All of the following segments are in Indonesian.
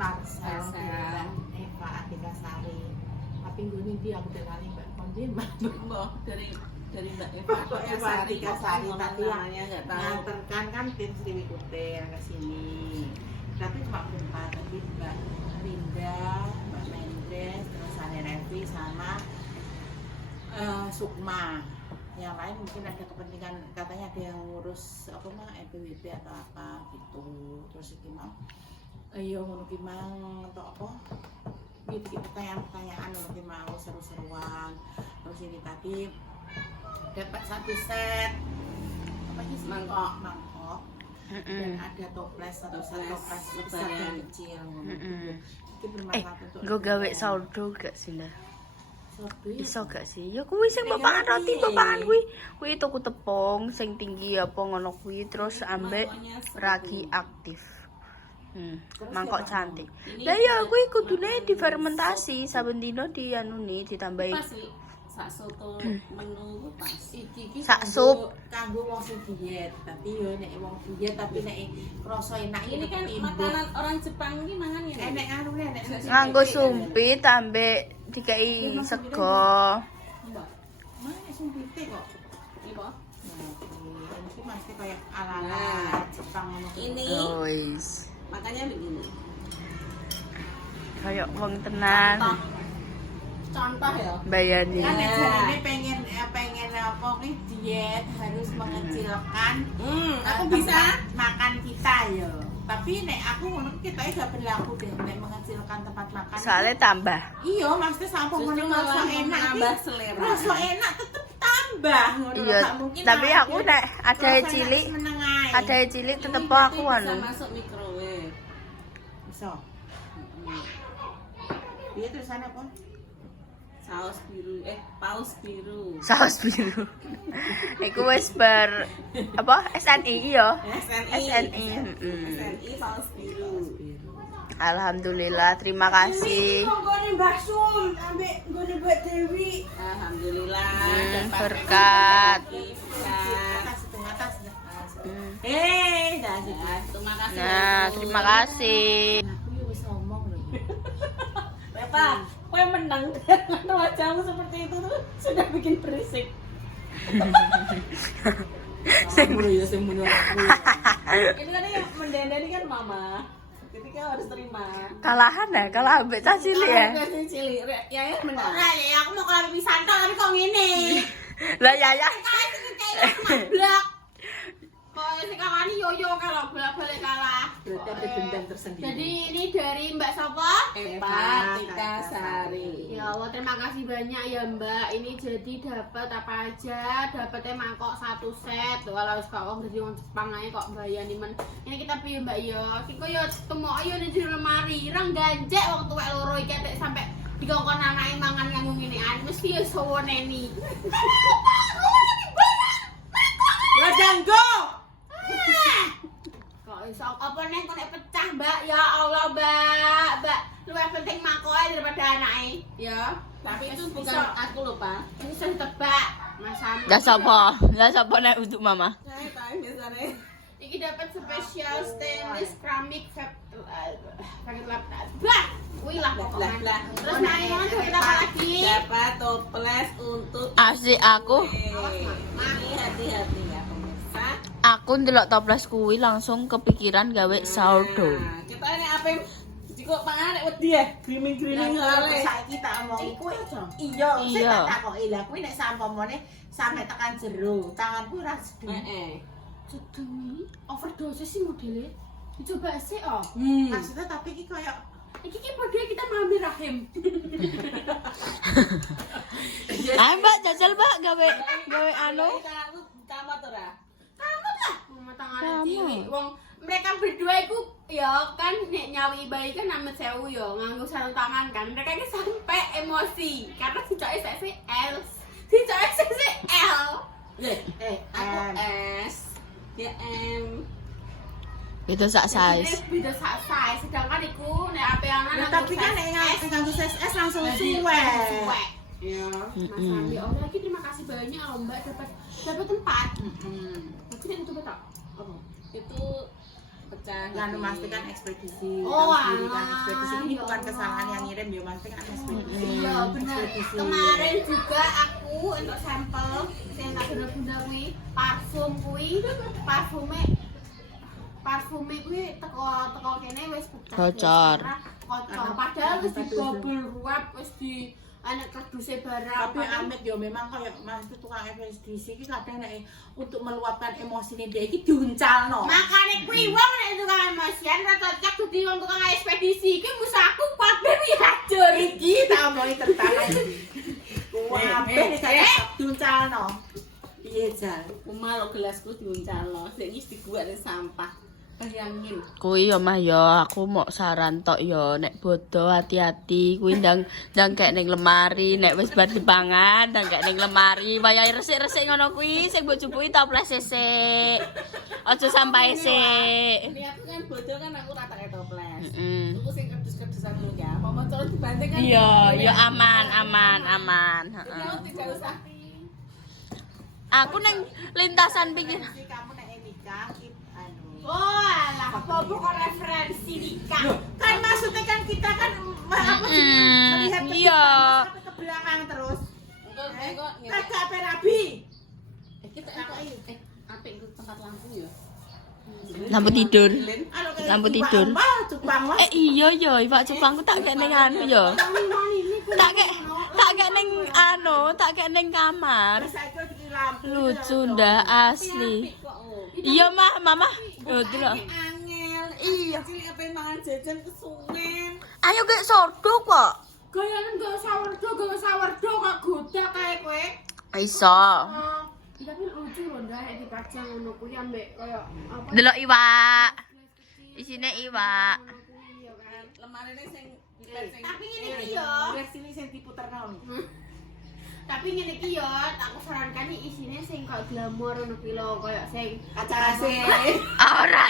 Parsel Eva Atika Sari. Tapi gue dia aku dengar Mbak Kondi Mbak dari Mbak Eva Atika Sari tadi namanya nggak tahu. nganterkan kan tim Sriwikutir ke sini. Tapi cuma berempat, tapi Mbak Linda, Mbak Mendes, terus Sani Revi sama Sukma. Yang lain mungkin ada kepentingan, katanya ada yang ngurus apa mah NPWP atau apa gitu. Terus iki mau ayo ngono ki mang atau apa gitu pertanyaan-pertanyaan ngono ki mau seru-seruan. Terus ini tadi dapat satu set apa sih mangkok dan ada toples satu set toples besar dan kecil ngono iki bermanfaat untuk gue gawe sourdough gak sih lah? Iso Iso gak sih? Ya kuwi sing bapakan roti, bapakan kuwi tuku tepung sing tinggi apa ngono kuwi terus ambek ragi aktif. Mangkok cantik. Lah ya kuwi kudune difermentasi saben dina dianuni ditambahi sak soto menu pas. iki sak sup kanggo wong sing diet. Tapi yo nek wong diet tapi nek krasa enak Ini kan makanan orang Jepang iki mangan ya. enek anune nek nganggo sumpit ambek dikai sego. Mbak, mana sumpite kok? Ini kok. Ini masih kayak ala-ala Jepang ngono. Ini Guys, makanya begini. kayak wong tenan Contoh ya. bayani. Kan jarane pengen apa nih diet harus mengecilkan Aku bisa makan kita ya. Tapi nek aku ngono kita gak berlaku deh nek mengecilkan tempat makan. Soalnya tambah. Iya, maksudnya sampo Justru ngono rasa malah enak nambah iki. selera. Rasa enak tetep tambah ngono Iya, gak mungkin. tapi malah aku dia nek ada rasa cilik, enak menengai. ada cilik tetep Ini berarti aku bisa anu. masuk microwave. Bisa. Iya terusan apa? Saus biru, paus biru. Saus biru. Iku wis ber apa SNI iya. SNI. SNI paus biru. Alhamdulillah, terima kasih. Nggone Mbah Sum ambek nggone Mbak Dewi. Alhamdulillah. Berkat. Setengah tas. Terima kasih. Nah, terima kasih. Aku yo wis ngomong lho. Reva, kau menang dengan wajahmu seperti itu tuh sudah bikin berisik. Sembuh ya sembuh aku. Ini kan yang mendandani kan mama. Jadi kau harus terima. Kalahan ya, kalah ambek cah cilik ya. Kasih cilik, ya menang. Ora ya aku mau kalau pisan tok tapi kok ngene. Lah ya. Blok. Kok sing kawani yoyo kalau bolak-balik kalah. Berarti ada dendam tersendiri. Jadi ini dari Mbak Sopo? Eva Tika Sari. Ya Allah, terima kasih banyak ya Mbak. Ini jadi dapat apa aja? Dapatnya mangkok satu set. Walau sekarang dari orang Jepang aja kok bayani men. Ini kita pilih Mbak ya. Kiko yo temu ayo ning jero lemari. Ireng ganjek wong tuwek loro iki tek sampe dikongkon anake mangan nganggo ngenean mesti ya sowoneni. Wadanggo. Kok iso apa neng kok nek pecah Mbak? Ya Allah Mbak. Luwih penting mangkoke daripada anake. Ya. Tapi itu bukan Bisa. aku loh, Pak. Ini sudah tebak Mas Sam. Lah sapa? Lah sapa nek untuk mama? Saya tahu biasanya. Iki dapat spesial stainless keramik pakai lap. Bah, wih lah pokoknya. Terus naik kita apa lagi? Dapat toples untuk Asik aku. ini hati-hati ya pemirsa. Aku ndelok toples kuwi langsung kepikiran gawe sourdough. Nah, kita ini apa yang jika panganan nek wedi ya, griming-griming oleh. Saiki tak omongi kuwi aja. Iya, Iya. sing tak takoki lah kuwi nek sampamane sampe tekan jero, tanganku ora sedeng. Sedemi overdosis sih modelnya. Dicoba sih oh. Maksudnya tapi iki koyo Iki padahal kita mengambil rahim. Ayo Mbak, jajal Mbak gawe anu. Kamu tuh ra. Mama tangan cilik. Wong mereka berdua itu ya kan nek nyawi bayi kan nama sewu ya nganggo sarung tangan kan. Mereka ini sampai emosi karena si cowok seksi L. Si cowok seksi L. Aku S, dia M. Itu sak size. Beda sak size sedangkan iku nek ape-anan tapi kan nek nganggo SS langsung suwe. Ya. Mas Andi, oh lagi terima kasih banyak loh Mbak dapat tempat. Tapi nek coba tak. Itu pecah. Kan memastikan ekspedisi. Oh, harus diberikan alah, ekspedisi ini ya bukan Allah. kesalahan yang ngirim, ya memastikan ekspedisi. Iya benar. Ekspedisi. Kemarin juga aku untuk sampel sing tak bunda kuwi parfum kuwi parfume kuwi teko kene wis pecah. Bocor. Kocok. Padahal wis dibobol ruap wis di anak kardusnya barang. Tapi Amit yo memang kayak Mas itu tukang ekspedisi iki kadang nek untuk meluapkan emosine dia iki diuncalno. Makane kuwi wong nek tukang emosian ra cocok dadi wong tukang ekspedisi. Iki musaku kabeh wi hancur. Iki tak omongi tentang iki. Kabeh nek saya diuncalno. Piye Jal? Kumal gelasku diuncalno, sik wis diguwek ning sampah. Bayangin. Kuwi yo mah yo aku mau saran tok yo nek bodo hati-hati kuwi ndang kek ning lemari nek wis bar dipangan ndang kek ning lemari wayahe resik-resik ngono kuwi sing mbok jupuki toples sik. Aja sampai sik. Ini aku kan bodoh kan aku rata kayak toples. Heeh. Aku sing kerdus-kerdusan dulu ya. Mau colok dibanting kan. Iya, yo aman, Jadi heeh. aku tidak usah. Aku ning lintasan pikir. Jadi kamu nek nikah anu. Oh alah, apa kok referensi nikah? Kan maksudnya kan kita kan apa sih melihat ke Iya. depan, sampai ke belakang terus. Engko Kagak apa rabi. kita apik itu tempat lampu ya. Lampu tidur. Anu kayak Lampu cupang, tidur. wah, cupang wah. Iya yo, Pak Cupangku tak kek ning anu yo. Tak kek ning anu, tak kek ning kamar. Terus saiki iki lampu. Lucu ndak asli. Kok Iya mah, mama. Yo delok. angel. Iya. Cilik apa mangan jajan kesuwen. Ayo gek sodo kok. Gayanan gak sawerdo kok goda kae kowe. Iso. Tapi lucu lho ndak nek dipajang ngono kuwi ambek koyo apa? Delok iwak. Isine iwak. Iya kan. Lemarine sing Tapi ngene iki yo. Sini sing diputerno. Tapi ngene iki yo, aku sarankan iki isine sing kok glamor ngono kuwi lho, koyo sing Acara sih. Ora.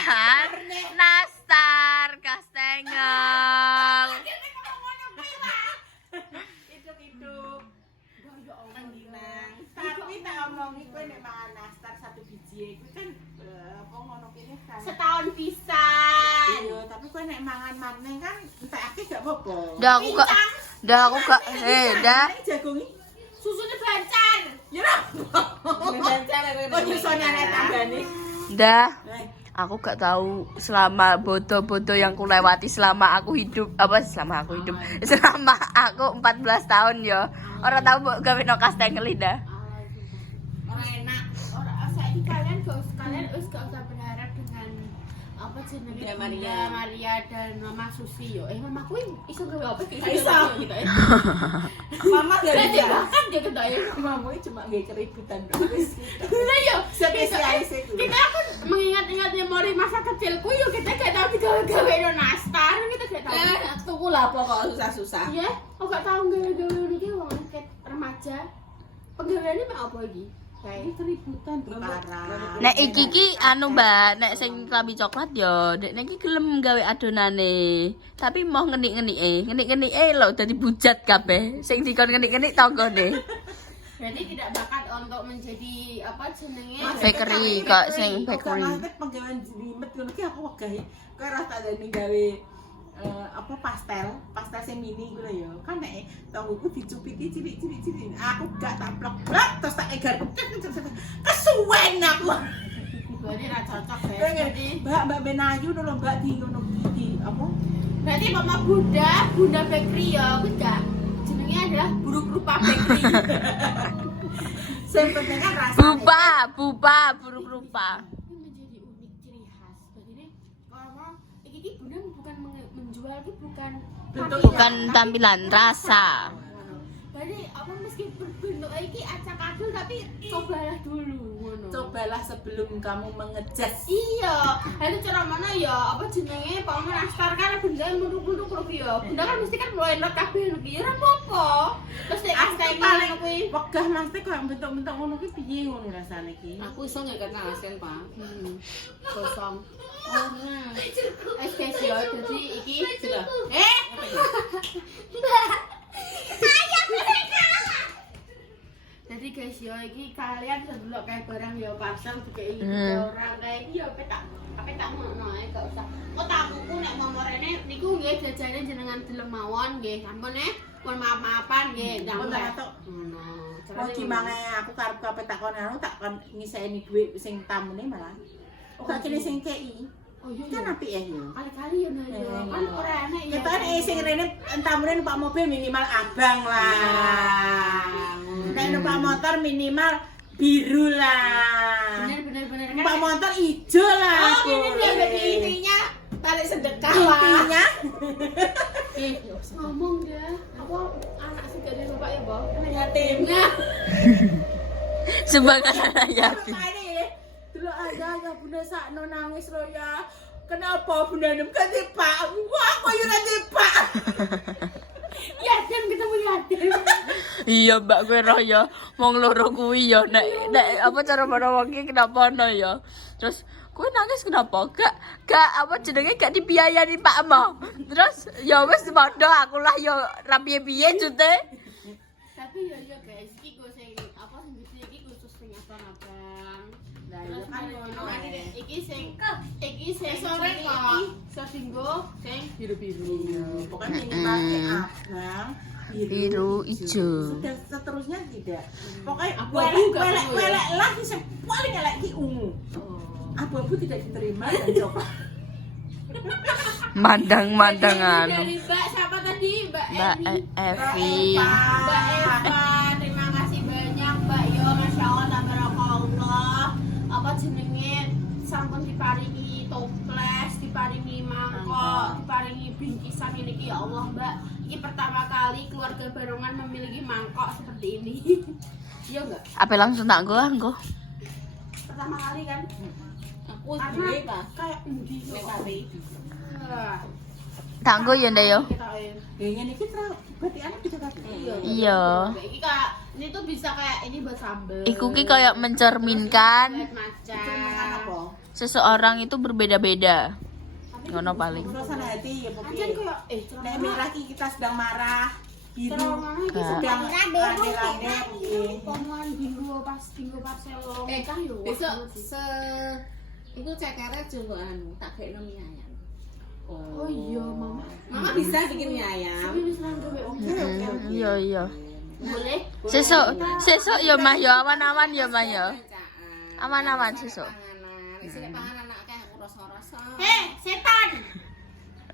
Nastar kastengel. Hidup-hidup. Tapi tak omongi kowe nek mangan nastar satu biji kuwi kan apa ngono kene kan. setahun pisan. Iya, tapi kowe nek mangan maneh kan entekake gak apa-apa. Dah aku gak dah. Jagung iki Susune bancan. ya ora. Oh, nyusone anak tanggane. Dah. Aku gak tahu selama bodo-bodo yang kulewati selama aku hidup selama aku 14 tahun yo. Ora tahu mbok gawe no kastengel dah. ora enak. Ora saiki kalian wis gak usah berharap dengan apa jenenge Bunda Bunda Maria dan Mama Susi yo. Mama kuwi iso gawe apa sih? Iso. Mama gak Dia bisa. kan dia kedae. Mama cuma gak keributan terus. Lah yo, Spesialis itu. kita kan mengingat-ingat memori masa kecilku yo kita gak tahu digawe-gawe no nastar, kita gak tahu. Tuku lah pokok susah-susah. Iya, aku gak tahu gawe-gawe iki wong ket remaja. Penggaweane mek apa iki? Kayak Keributan parah. Nek iki anu Mbak, nek sing klambi coklat yo, nek iki gelem gawe adonane. Tapi mau ngenik-ngenike lho dadi bujat kabeh. Sing dikon ngenik-ngenik tanggane. berarti tidak bakat untuk menjadi apa jenenge Bakery kok sing bakery. Maksudnya penggawean jelimet ngono ki aku wegahe. Kowe ora tak dene gawe apa pastel sing mini iku lho ya. Kan nek tonggoku dicupiti cilik-cilik. Aku gak tak blok-blok terus tak egar. Kesuwen aku. berarti ra cocok ya. Berarti Mbak Benayu lho Mbak di ngono di apa? Berarti Mama Bunda Bakery ya, aku gak jenenge adalah buruk rupa bakery. Sing penting kan rasane. Buba, buruk rupa. Ini menjadi unik ciri khas. Berarti ini kalau iki Bunda bukan menjual iki bukan Bukan tampilan, rasa. Berarti apa meskipun bentuk iki acak-acul tapi cobalah dulu ngono. Cobalah sebelum kamu mengejas. Iya, itu cara mana ya? Apa jenenge? Pak nastar kan benda munduk-munduk kok ya. Bunda kan mesti kan mulai lot kabeh iki. Ya ora apa-apa. Terus nek kastengel paling kuwi wegah mesti koyo bentuk-bentuk ngono ki piye ngono rasane ki. Aku iso nggak kena asen, Pak. kosong. Oh, nah. Spesial jadi iki Sudah. Jadi guys ya iki kalian sedelok kayak barang ya pasang dikei orang kayak iki ya tak ngono ae gak usah. Kok tak kuku nek momorene niku nggih jajane jenengan gelem mawon nggih. Sampun pun maaf-maafan nggih. Pun tak tok. Oh gimana aku karep kabeh takon anu tak kon ngiseni dhuwit sing tamune malah. Oh gak kene sing kei. Oh iya. Kan apik ya yo. Kali-kali ya kan ora enak ya. Ketone sing rene tamune numpak mobil minimal abang lah. Nek numpak motor minimal biru lah. Bener kan. Numpak motor ijo lah. Oh, ini dia jadi intinya balik sedekah lah. Intinya Ngomong dah. Apa anak sing gak ada bapak ya, Bang? Anak yatim. Nah, Sebagai anak yatim. Delok aja bunda sakno nangis lo ya. Kenapa bunda nem kan tipak? Wah, kok yo ora tipak. yatim ketemu yatim. Iya mbak gue roh ya. Wong loro kuwi ya nek apa cara mana wong iki kenapa ono ya. Terus gue nangis kenapa? Gak apa jenenge gak dibiayani Pak Mo. Terus ya wis padha aku lah ya ra piye-piye jute. Tapi ya guys, iki gue sing apa sing iki khusus sing abang-abang. Lah Terus kan ngono. iki sing sore kok. Sodinggo sing biru-biru. Pokoknya minimal abang, Biru, ijo. Sudah seterusnya tidak. Pokoknya Abu-abu gak perlu ya? welek lah sing paling elek ki ungu. Abu-abu tidak diterima dan coba. Mandang-mandangan. Dari Mbak siapa tadi? Mbak Mbak Evi. Eva, terima kasih banyak Mbak Yo, Masya Allah, tabarakallah. Apa jenenge sampun diparingi toples, diparingi mangkok, diparingi bingkisan ini ya Allah Mbak. Ini pertama kali keluarga Barongan memiliki mangkok seperti ini. Iya enggak? Apa langsung tak anggo? Pertama kali kan? Aku duwe ta. Kayak endi Nek kok. kate. Tak anggo ya ndak yo. Kayaknya niki berarti anak bisa kabeh. Iya. Ini kak, ini tuh bisa kayak ini buat sambel. Iku ki kayak mencerminkan buat macam. Jenengan apa? seseorang itu berbeda-beda. Ngono paling. Suasana hati ya Anjen pokoknya. kayak Nek merah ki kita sedang marah, biru terowongan iki Kak. sedang sedang rame-rame. Pomongan bingo Barcelona. Kan yo. besok iku cekere coba anu tak gekno mie ayam. Oh iya, Mama. Mama bisa bikin mie ayam. Tapi wis nang kowe oke. Iya iya. Boleh. Sesuk ya Mah ya awan-awan ya Mah ya. Bancaan. Aman-aman sesuk. Panganan. Isi panganan anak kayak rasa-rasa. Setan.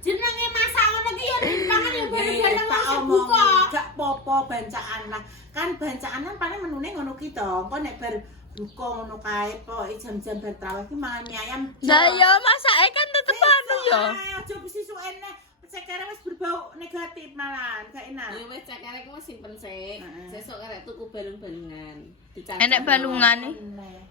Jenenge masak ngono ki yo dipangan yo bareng-bareng tak wong omong buka. gak popo bancaan lah. Kan bancaan kan paling menune ngono ki to. Engko nek bar buka ngono kae pokoke jam-jam bar traweh ki mangan mie ayam. Lah ya masake kan tetep anu ya. Aja sesuk enek cekere wis berbau negatif malah, gak enak. Ya wis cekere ku simpen sik. Heeh. Sesuk arek tuku balung-balungan. Dicacah. Enek balungan nih.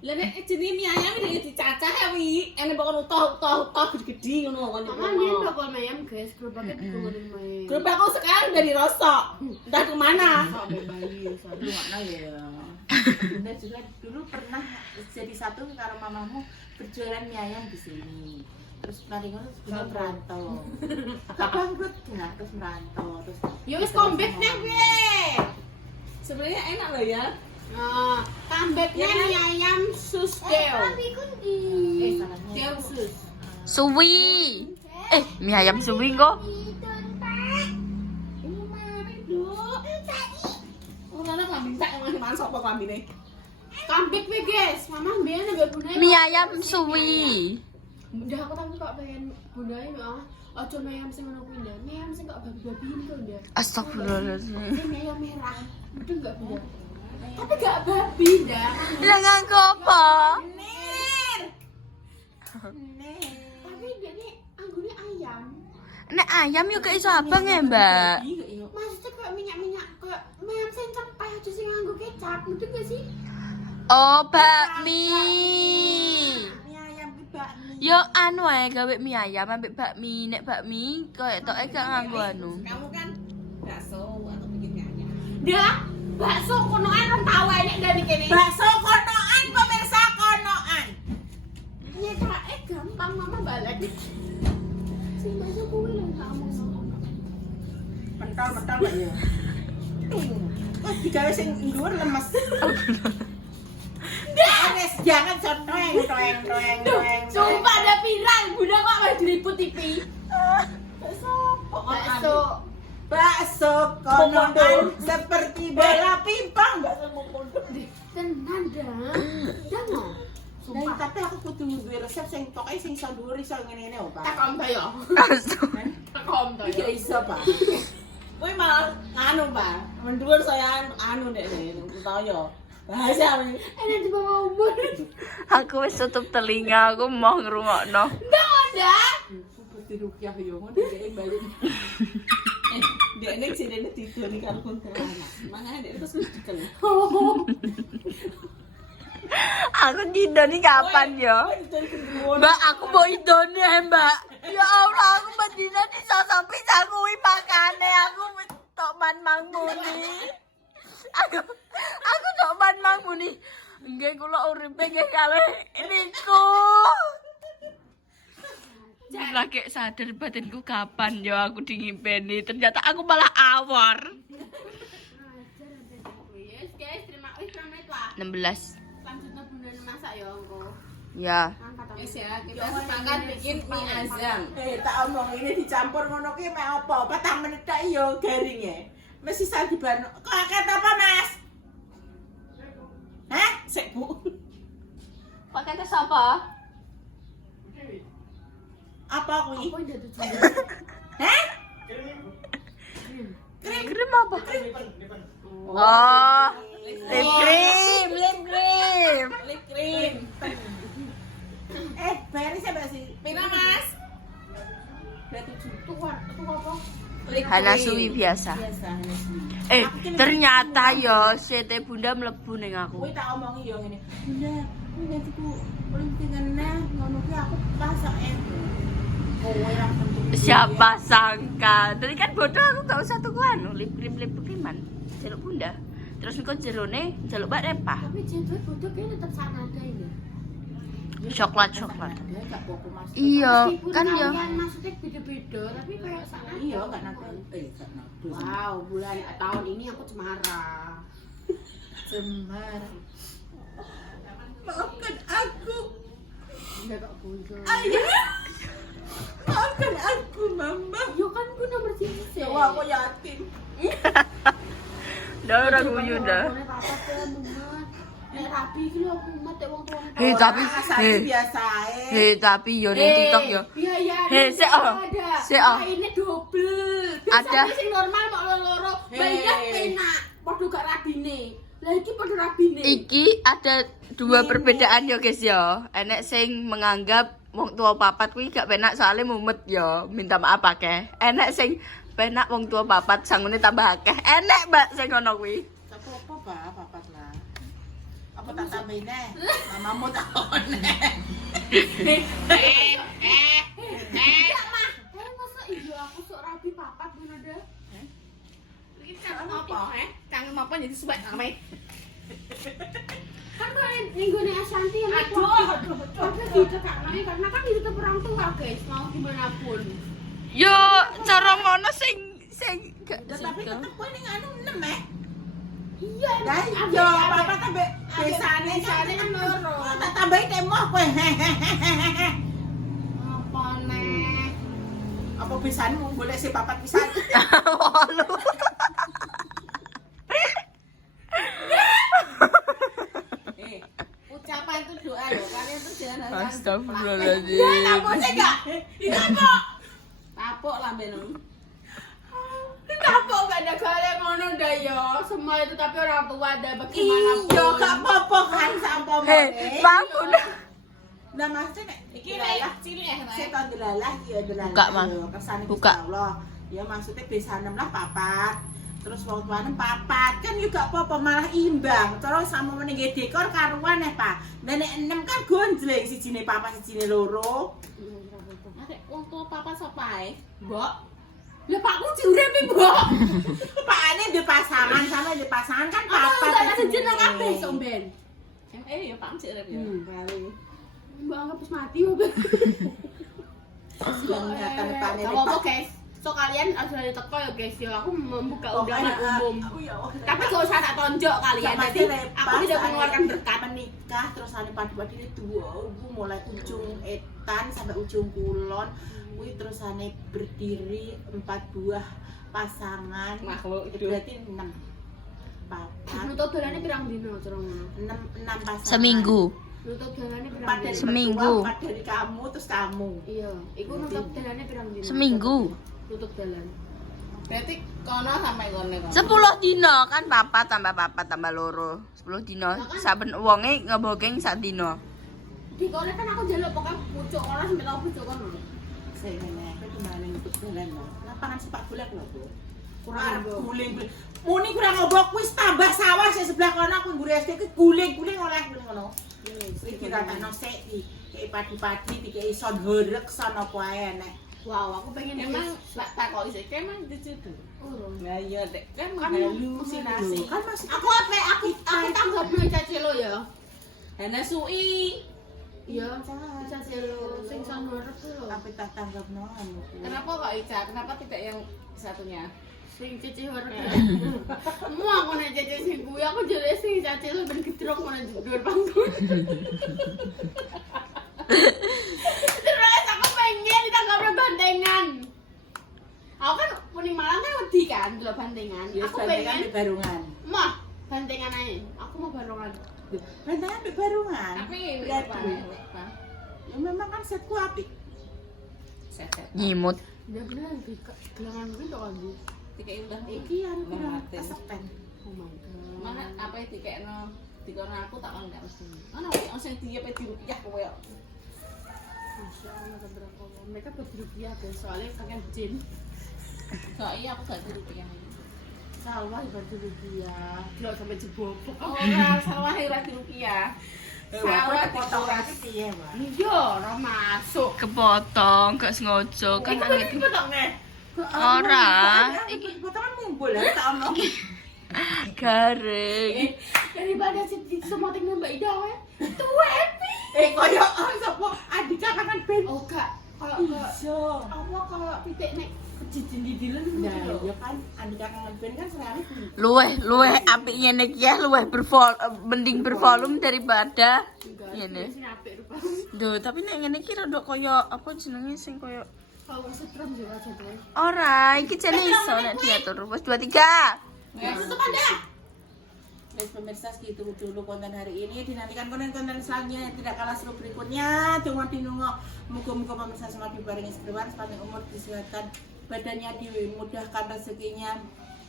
Lah nek jenenge mie ayam iki dicacah ya wi. Enek pokok utuh gede-gede ngono kok. Mama dia bakal mayam guys, gerobaknya dikemurin mayam. Grup aku sekarang dari rosok. Entah kemana. Sampai bayi Aduh, makna ya. Bunda juga dulu pernah jadi satu karo mamamu berjualan mie ayam di sini. Terus mari ngono Bunda merantau. Agak bangkrut nah, terus merantau terus. Ya wis comeback nih gue. Sebenarnya enak loh ya. Nah, comebacknya mie ayam sus deo. Salahnya. Deo sus. Suwi. Mie ayam suwi kok. Ini mari, Duk. Oh, nana kambing tak emang mangan sapa kambine. Comeback gue guys, mama biar nambah bunda. Mie ayam suwi. Udah aku tapi kok pengen bunda ini ojo mie ayam sing ngono kuwi ndak. Mie ayam sing kok babi-babi itu ndak. Astagfirullahaladzim. Ini mie ayam merah. Betul enggak bunda? Tapi gak babi ndak. Lah nganggo apa? Tapi dia ini anggone ayam. Nek ayam yo gak iso abang ya, Mbak. Maksudnya kayak minyak-minyak kayak mie ayam sing cepet aja sing nganggo kecap, betul gak sih? Oh, bakmi. Mie ayam ki bakmi. Yo anu ae gawe mie ayam ambek bakmi. Nek bakmi koyo tok gak nganggo anu. Kamu kan bakso atau bikin mie ayam. Ndak, bakso konoan rong tau enek dari kene. Bakso konoan pemirsa konoan. Ya kak, gampang mama balik. Si bakso kuwi lho tak omong. Mental Mbak ya. digawe sing dhuwur lemes. Wes jangan sotoeng toeng. Sumpah ada viral, Bunda kok malah diliput TV. Bakso konon seperti bola pingpong. Tenan dah no. Nah, tapi aku kudu duwe resep sing pokoke sing iso dhuwur iso ngene-ngene opo. Tak om ta yo. Tak om ta Iki yo. iso, Pak. Kowe malah nganu, Pak. Mendur saya anu nek tau yo. Bahasa ini. Enak di bawah umur. Aku wis tutup telinga, aku mau ngrungokno. Ndak ada. Seperti rukyah yo ngono dhek balik. Dia ini sini tidur nih kalau kuntilanak. Mana dia terus dikel. Aku didoni kapan yo? Mbak, aku mau idoni ya, Mbak. Ya Allah, aku medina disosok pisah kuwi makane aku tok man mangmuni. Aku tok man mangmuni. Nggih kula uripe nggih kalih niku. Lagi sadar batinku kapan yo aku dingimpeni. Ternyata aku malah awor. Yes, guys, terima kasih menit lah. 16. Lanjutnya Bunda masak ya engko. Ya. Yes ya, kita sepakat bikin mie azam. Tak omong ini dicampur ngono ki mek apa? 4 menit tak yo garinge. Mesti sal dibanu. Kok akeh apa, Mas? Hah? Sek Bu. Pakai ke sapa? Apa kuwi? Apa yang jatuh Hah? Krim apa? Oh, lip cream. Lip cream. Bayarnya siapa sih? Pira, Mas? Tuh apa? Hanasui biasa. Biasa. Ternyata yo sete Bunda mlebu ning aku. Kuwi tak omongi yo ngene. Bunda, kuwi nanti ku pentingane ngono ki aku pasak kowe ra tentu. Siapa sangka. Tadi kan bodoh aku gak usah tuku anu lip creaman. Jaluk Bunda. Terus engko jerone jaluk Mbak Repah. Tapi jadwal bodoh kayaknya tetap sanada ini. Coklat. Dia gak pokok Mas. Iya, Meskipun kan ya. kalian maksudnya beda-beda, tapi kayak sanada. Iya, gak nakal. Gak nakal. Wow, bulan tahun ini aku cemara. Semar. Maafkan aku. Enggak kok bodoh. Ayah. Maafkan aku, Mama. Yo kan gue nomor sini sih. Ya aku yakin. Dah ora guyu dah. Papa tuh mumet. Nek rapi iki lho aku mumet tek wong tuwa. Tapi biasa ae. tapi yo ning TikTok yo. Iya. Sik Ini double. Biasanya Ada. sing normal kok loro. Banyak penak. Padha gak rabine. Lah iki padha rabine. Iki ada dua perbedaan yo guys yo. Enek sing menganggap wong tua papat kuwi gak penak soalnya mumet yo. Minta maaf akeh. Enek sing penak wong tua papat sangune tambah akeh. Enek Mbak sing ngono kuwi. Apa papat lah. Apa tak tambahin mamamu tak one. Masa iya aku sok rapi papat bener deh. Iki kan apa, Kangen apa jadi suwek ame. Kan kalian minggu nih Ashanti yang Aduh. gitu karena kan itu tetap orang tua guys mau gimana pun. Yo cara ngono sing gak Tapi sido. tetep kowe ning anu 6 Iya. Lah iya, apa tambah besane kan loro. tak tambahi temoh kowe. Apa nih? Apa besanmu boleh si papat pisan? Walu. Ucapan itu doa loh. Kalian tuh jangan Astagfirullahaladzim. Ya apa sih gak? Itu apa? tapok lah benung. Kenapa gak ada kalian ngono dah yo? Semua itu tapi orang tua ada bagaimanapun. Iya, gak apa-apa kan sampomone. Bangun. Nah, maksudnya nek Iki nek cilik ya. saya tahu delalah ya delalah. Buka, Mas. Kesane Buka. Allah. Ya maksudnya bisa 6 lah papat. Terus wong tuane papat kan juga apa-apa malah imbang. Terus sama menengge dekor karuan Pak. Nah nek 6 kan gonjleng sijine papat sijine loro. Adek wong tua papa sapa ae? Mbok. Lah pakku diurepi, Mbok. Pakane di pasangan sama di pasangan kan Apa papat. enggak ada jeneng kabeh sok ben. Ya Pak Cik Rep ya. Kali. Mbak anggap wis mati yo. Yang nyata depane Apa guys? So kalian aja teko ya guys ya. Aku membuka Pokoknya, undangan umum. aku ya Allah. Tapi gak usah tak tonjok kalian. Sama Jadi aku pas tidak mengeluarkan berkat. menikah terus ane padi-padi ini dua mulai ujung etan sampai ujung kulon kuwi terus ane berdiri 4 buah pasangan Makhluk itu hidup. berarti 6 papat Nutup dolane pirang dino cerong. 6 pasangan Seminggu. Nutup dolane 4 pirang dari dino. Seminggu. mertua, 4 dari kamu terus kamu Iya, iku nutup dolane pirang dino. Seminggu. Nutup dalan. Berarti kono sampai kono. 10 dino kan papat tambah loro. 10 dino saben wonge ngebogeng sak dino. Di kono kan aku njaluk pokoknya pucuk ora sampe tau pucuk kono. saya nenek itu gimana untuk bulan loh lapangan sepak bola loh Bu Kurang kurang guling muni kurang ngobok wis tambah sawah sing sebelah kono aku nggure SD ki guling-guling oleh ngono wis diratakno sik iki padi-padi dikei son horek son apa ae nek Wow, aku pengen Emang lak takoki sik emang dicudu. urung. Lah iya Dek, kan Kan halusinasi. kan masih Aku tanggap no cacilo ya. Hana sui. Iya, cacilo sing son horep lho. apa tak tanggap no Kenapa kok Ica? Kenapa tidak yang satunya? Sing cici horep. Mu aku nek cici sing kuwi aku jare sing cacilo ben gedrok ngono dhuwur panggung. Terus aku pengen ditanggap bantengan. Aku kan muni malam kan wedi kan delok bantengan. ya Aku bantengan pengen di barungan mah bantengan ae. Aku mau barongan. bantengan di barungan Tapi berarti apa? ya memang kan setku apik Set-set. Nyimut. Udah bener di gelangan gue tok aku. Dikei udah iki anu kurang Mamaten. kesepen Oh my god. Mana apa yang dikekno dikono aku tak kan gak mesti. Ono wong sing diyepe di rupiah kowe yo. Masya Allah berapa mereka berrupiah guys soalnya pakai jin. Soalnya aku gak di rupiah. Sawah ibarat rupiah. Delok sampai jebol. Ora salah ora di rupiah. sawah potong lagi piye wae Iya, ora masuk. Kepotong gak sengaja kan Iku angin. iki potong Ora. iki potongan ngumpul ya tak ono Garing. daripada si semua tinggal Mbak Ida we. Tuwe koyo sapa Andika kan ben Oh gak. Kalau iso apa kalau titik nek kejijin di dilen nah ya kan Andika kan ben kan selalu Luweh apik ngene iki ya, mending bervolume daripada ngene. sing apik rupanya. Duh, tapi nek ngene iki rada kaya apa jenenge sing kaya Kalau setrum juga aja tuh. ora, iki jane iso nek diatur. Wis 2 3. Tutup Anda. Guys pemirsa segitu dulu konten hari ini dinantikan konten-konten selanjutnya yang tidak kalah seru berikutnya dengan dinungo muga-muga pemirsa semua dibarengi sekeluar sepanjang umur disehatan badannya dimudahkan rezekinya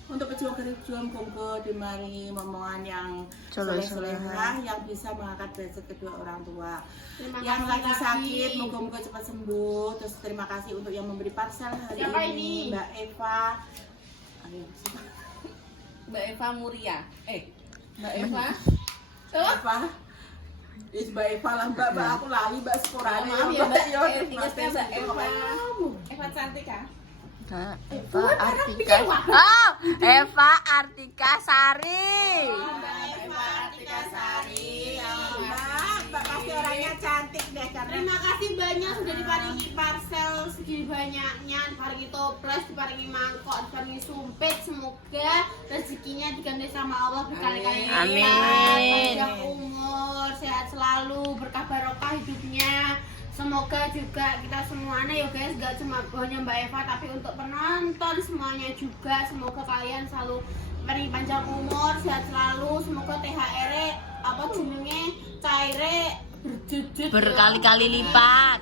untuk pejuang muga dimaringi momongan yang soleh-solehah yang bisa mengangkat derajat kedua orang tua Terima yang kasih lagi sakit moga-moga cepat sembuh terus terima kasih untuk yang memberi parsel hari Siapa ini ini? Mbak Eva ayo Mbak Eva Muria. Mbak Eva. Eva Is Mbak Eva lah Mbak aku lali Mbak Sekorane Maaf ya Mbak. yo Ingatnya Mbak Eva. Eva cantik kan? Eva Artika. Oh, Eva Artika Sari. Eva Artika Sari Mbak pasti orangnya cantik deh karena Terima kasih banyak sudah diparingi parcel segini banyaknya, diparingi toples, diparingi mangkok, diparingi sumpit. Semoga rezekinya diganti sama Allah berkali-kali lipat. Amin. Panjang umur, sehat selalu, berkah barokah hidupnya. Semoga juga kita semuanya ya guys, gak cuma hanya Mbak Eva tapi untuk penonton semuanya juga. Semoga kalian selalu beri panjang umur, sehat selalu. Semoga THR apa jenenge caire berjujut Berkali-kali lipat.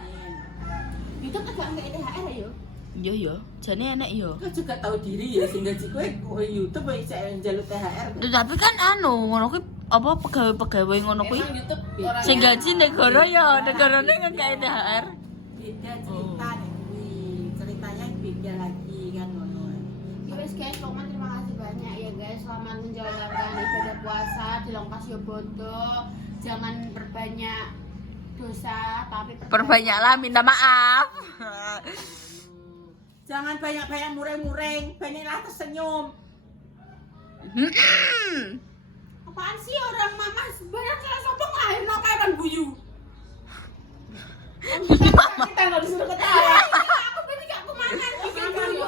itu kan gak nggak THR ya. Yo yo, jane enek yo. kau juga tahu diri ya sehingga jika kau YouTube bisa njaluk THR Duh, tapi kan anu ngono kuwi apa pegawai-pegawai ngono kuwi Emang YouTube orang sing gaji negara ya, negarane ngekek THR. beda cerita nih Wih, ceritanya beda lagi kan ngono Ya wes guys, Loman terima kasih banyak ya guys. Selamat menjalankan ibadah puasa di Longkas Yobodo. Jangan perbanyak dosa tapi Perbanyaklah minta maaf. jangan banyak-banyak mureng-mureng banyaklah tersenyum Apaan sih orang mama sebenarnya salah sombong lahir no kayak kan guyu. kita nggak disuruh ketawa. Aku berarti gak kemana bikin guyu.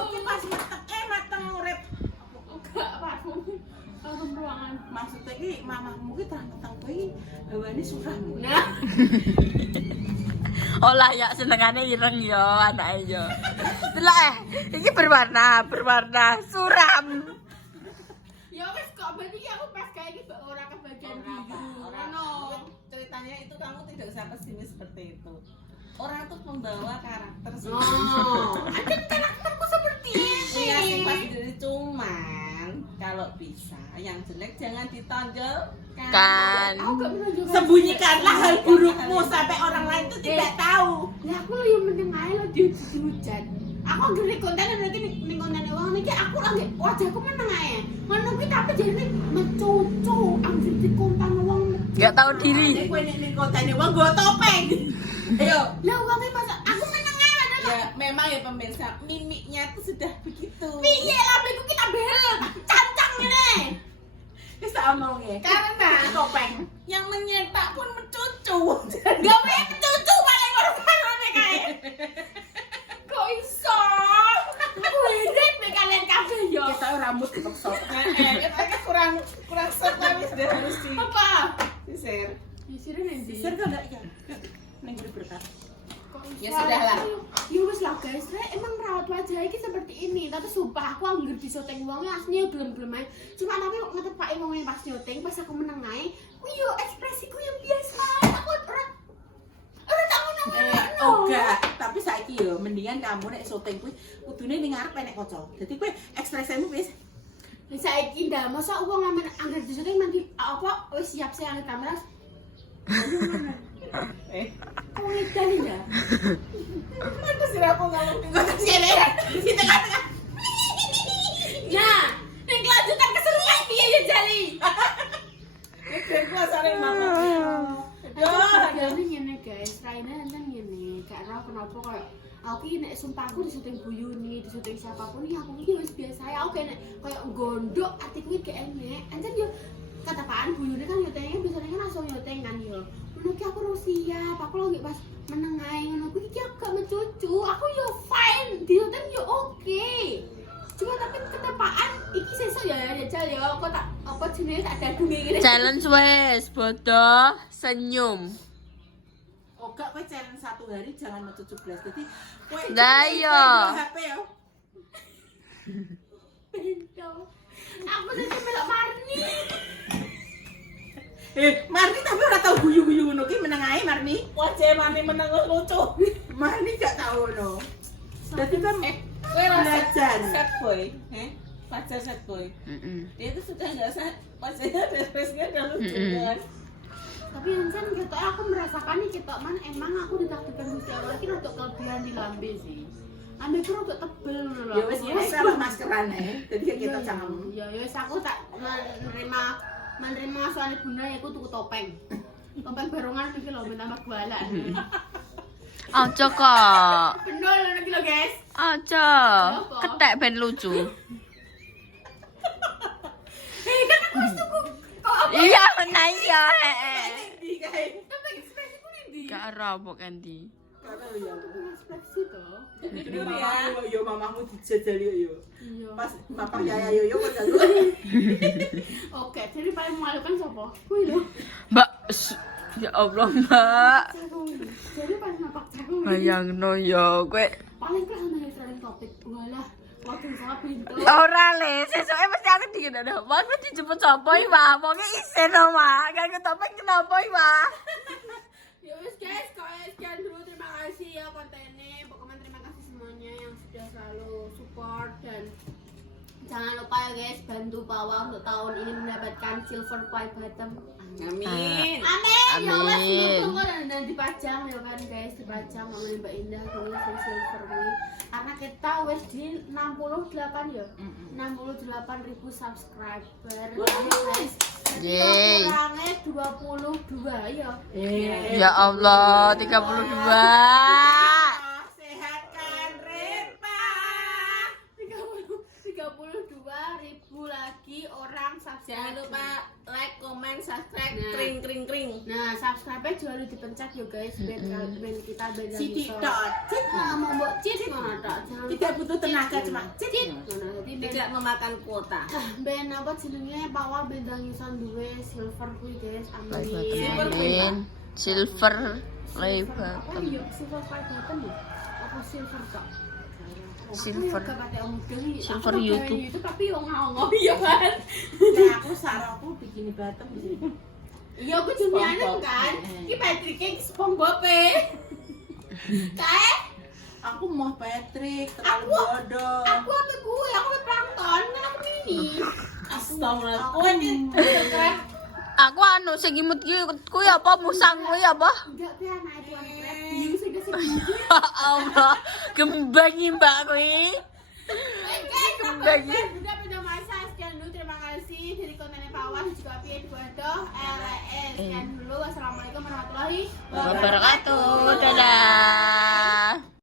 Arum ruangan. Maksudnya ki mamahmu ki tentang kowe hawane suram. Nah, Olah ya senengane ireng yo anake yo. Delok iki berwarna suram. ya wis kok berarti aku pas kayak gitu ora kebagian biru. Orang Ono. ceritanya itu kamu tidak usah pesimis seperti itu. Orang tuh membawa karakter Oh, ada karakterku seperti ini. Iya sih pasti jadi cuman kalau bisa yang jelek jangan ditonjolkan. Kan. Aku gak menunjukkan. Sembunyikanlah hal burukmu sampai orang lain tuh tidak tahu. Nah, aku yang penting aja lo dihujan. Aku ngeri konten lagi nih konten uang nih aku lagi wajahku meneng aja. Ngono ki tapi jadi mencucu anjir di konten uang. Enggak tahu diri. Nek kowe nek kontene wong nggo topeng. Ayo, Lah uangnya masa aku meneng aja padahal. ya memang ya pemirsa, mimiknya tuh sudah begitu. Piye lah beku kita bel. Cancang ini. Wis tak omonge. Karena Topeng. yang menyetak pun mencucu. Gawe mencucu paling orang kae. Kok iso? Aku heran nek kalian kabeh yo. Kita rambut dipeksa. Kita kurang set tapi sudah harus Apa? disisir. Disirnya nanti. Sir kok ndak ya? Ning berkat. Ya sudah lah. Ya wis lah guys, saya emang rawat wajah iki seperti ini. Tapi sumpah aku anggur di syuting wongnya aslinya gelem-gelem ae. Cuma tapi ngetepake wongnya pas syuting, pas aku meneng ae, ku yo ekspresiku yang biasa. Aku ora tak ngono-ngono. Enggak, tapi saiki yo mendingan kamu nek syuting kuwi kudune ning ngarep nek kaca. Dadi kowe ekspresimu wis Saiki ndak masa wong ngamen anggur di syuting nanti apa wis siap sih angkat kamera. Kok ngedan ya? Mana sih aku ngomong di kota sini. Di tengah-tengah. Nah, ning kelanjutan keseruan piye ya Jali? Mikir gua sore mama. Jadi ngene guys, Raina enten ngene, gak ora kenapa kayak aku ki nek sumpah aku di syuting Buyuni, di syuting siapapun ya aku ki wis biasa ya. Aku kayak gondok atiku ki gak enek. Anjen yo ketepaan Buyuni kan syutingnya biasanya kan langsung syuting kan yo. Ngono ki aku ora siap, aku lagi pas meneng ae ngono kuwi ki aku gak mencucu. Aku yo fine, di syuting yo oke. Cuma tapi ketepaan iki sesuk ya jajal yo kok tak apa jenenge tak dadunge ngene. Challenge wes, bodoh, senyum. Oh, gak kowe challenge 1 hari jangan mencucuk blas. Dadi kowe Lah iya. HP yo. Bento. Aku sing melok Marni. Marni tapi ora tau guyu-guyu ngono ki meneng ae Marni. Wajah mami meneng lucu. Marni gak tau ngono. Dadi kan Kowe rasa belajar. set boy, pacar set boy. Dia itu sudah nggak set, wajahnya face-nya udah lucu kan. Tapi Hansen gitu aku merasakan nih gitu man emang aku ditakdirkan Gusti Allah iki rada kelebihan di lambe sih. Lambe ku rada tebel ngono lho. Ya wis ora maskeran ae. Dadi kita cangkem. Ya wis aku tak menerima soal Bunda ya aku tuku topeng. Topeng barongan iki lho tambah gualan. Aja kok. Bener lho iki lho guys. Aja. Ketek ben lucu. Kan aku wis tuku kok apa Iya, nah iya. Ndi kae? topeng ekspresiku nih ndi? Gak ero mbok endi. Karo ya. Ekspresi to. Jujur ya. Yo mamamu dijajal yo. Iya. Pas bapak Yaya yo kok ganggu. Oke, jadi paling memalukan siapa? Kuwi lho. Mbak, ya Allah, Mbak. Jadi pas napak jago Bayangno yo, kowe paling kelas sama trending topik. Walah, waktu salah pintu. ora le, sesuke mesti aku dikene. Wong dijemput sapa iki, Pak? Wonge isin to, Mak. Kanggo topeng kenapa iki, Pak? Ya wis guys, sekian dulu terima kasih ya kontennya. Pokoknya terima kasih semuanya yang sudah selalu support dan jangan lupa ya guys bantu Pawa untuk tahun ini mendapatkan silver play button. Amin. Amin. Ya wes Amin. tunggu dan dipajang ya kan guys, dipajang sama Mbak Indah tulis silver play. Karena kita wes di 68 ya. 68.000 subscriber. Guys. Yeay. Kurangnya 22 ya. Ya Allah, 32. Sehatkan Repa. 32.000 lagi orang subscribe. Jangan lupa like, comment, subscribe Nah. kring kring kring. Nah, subscribe-nya jangan dipencet yo guys, biar biar kita beda Si Didot, cit. mau mbok cit ngono tok. Jangan Tidak butuh tenaga cuma cit. ngono. Dadi Tidak memakan kuota. ben apa jenenge Pawal bendang iso duwe silver kuwi guys. Amin. Silver play Oh button. iya, silver play button ya? Apa silver kok? Silver. Silver Aku YouTube. YouTube tapi yo ngomong ya kan. Nah, aku sarangku bikin bottom di sini. Iya aku jumiane SpongeBob. kan. Iki Patrick SpongeBob e. Kae Aku mau Patrick, terlalu bodoh. aku apa gue, aku plankton, kan aku ini. Astagfirullah. Aku ini Keren. Aku anu sing imut kuwi apa musang kuwi apa? Enggak dia anak itu anak review sih kesini. Allah, gembeng mbak kuwi. Guys, sudah pada masa sekian dulu, terima kasih dari kontennya Pak Wan juga Pia Eduardo LS. Sekian dulu, wassalamualaikum warahmatullahi Wabarakatuh. Dadah.